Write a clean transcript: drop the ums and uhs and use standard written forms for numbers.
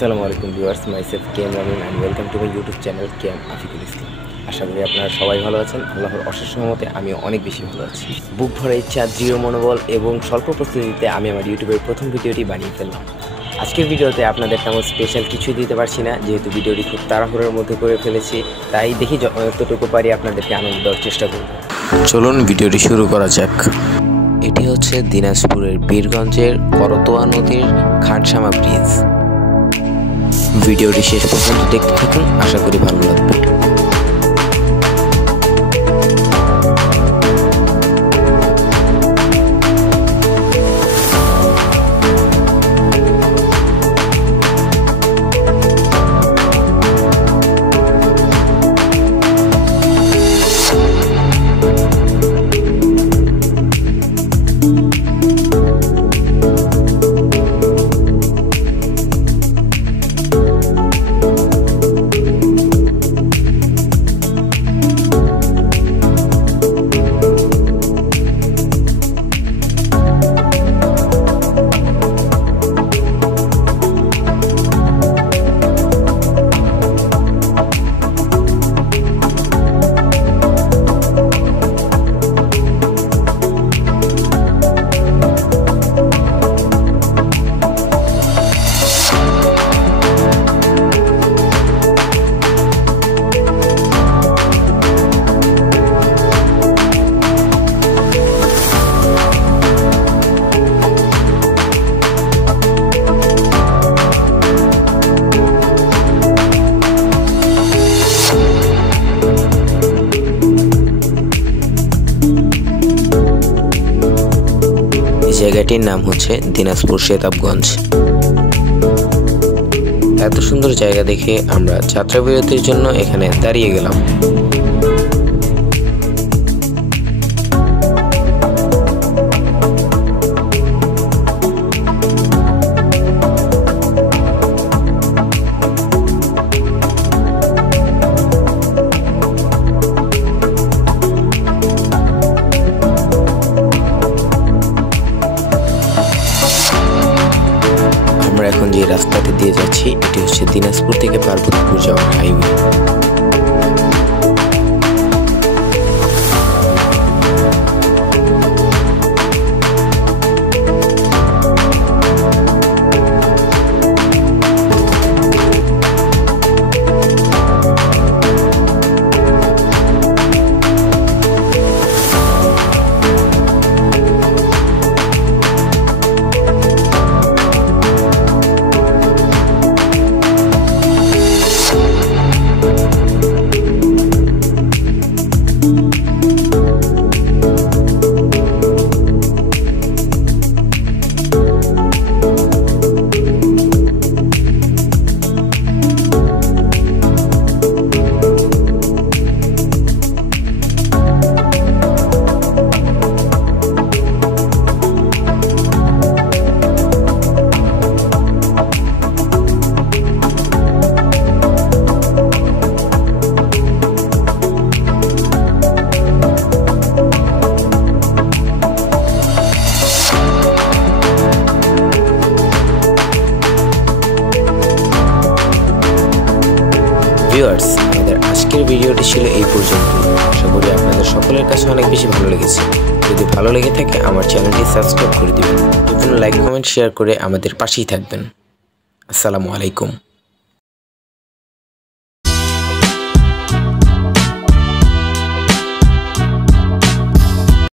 আসসালামু আলাইকুম viewers, myself KM Ramin and welcome to my YouTube channel KM Afikul Islam. আশা করি আপনারা সবাই ভালো আছেন। আল্লাহর অশেষ রহমতে আমিও অনেক বেশি ভালো আছি। বুক ভরা ইচ্ছা, দৃঢ় মনোবল এবং স্বল্প প্রস্তুতিতে আমি আমার ইউটিউবের প্রথম ভিডিওটি বানিয়ে ফেললাম। আজকের ভিডিওতে আপনাদের তেমন স্পেশাল কিছুই দিতে পারছি না, যেহেতু ভিডিওটি খুব তাড়াহুড়োর মধ্যে করে ফেলেছি। তাই দেখি যতটুকু পারি আপনাদেরকে আনন্দ দেওয়ার চেষ্টা করব। চলুন ভিডিওটি শুরু করা যাক। এটি হচ্ছে দিনাজপুরের বীরগঞ্জের করতোয়া নদীর খানসামা ব্রিজ। ভিডিওটি শেষ পর্যন্ত দেখতে থাকুন, আশা করি ভালো লাগবে। জায়গাটির নাম হচ্ছে দিনাজপুর শেতাবগঞ্জ। এত সুন্দর জায়গা দেখে আমরা যাত্রাবিরতির জন্য এখানে দাঁড়িয়ে গেলাম। এখন যে রাস্তাটি দিয়ে যাচ্ছি এটি হচ্ছে দিনাজপুর থেকে পার্বতীপুর যাওয়ার হাইওয়ে। ভিউয়ার্স, আমাদের আজকের ভিডিওটি ছিল এই পর্যন্ত। আশা করি আপনাদের সকলের কাছে অনেক বেশি ভালো লেগেছে। যদি ভালো লেগে থাকে আমার চ্যানেলটি সাবস্ক্রাইব করে দিবেন এবং লাইক কমেন্ট শেয়ার করে আমাদের পাশেই থাকবেন। আসসালামু আলাইকুম।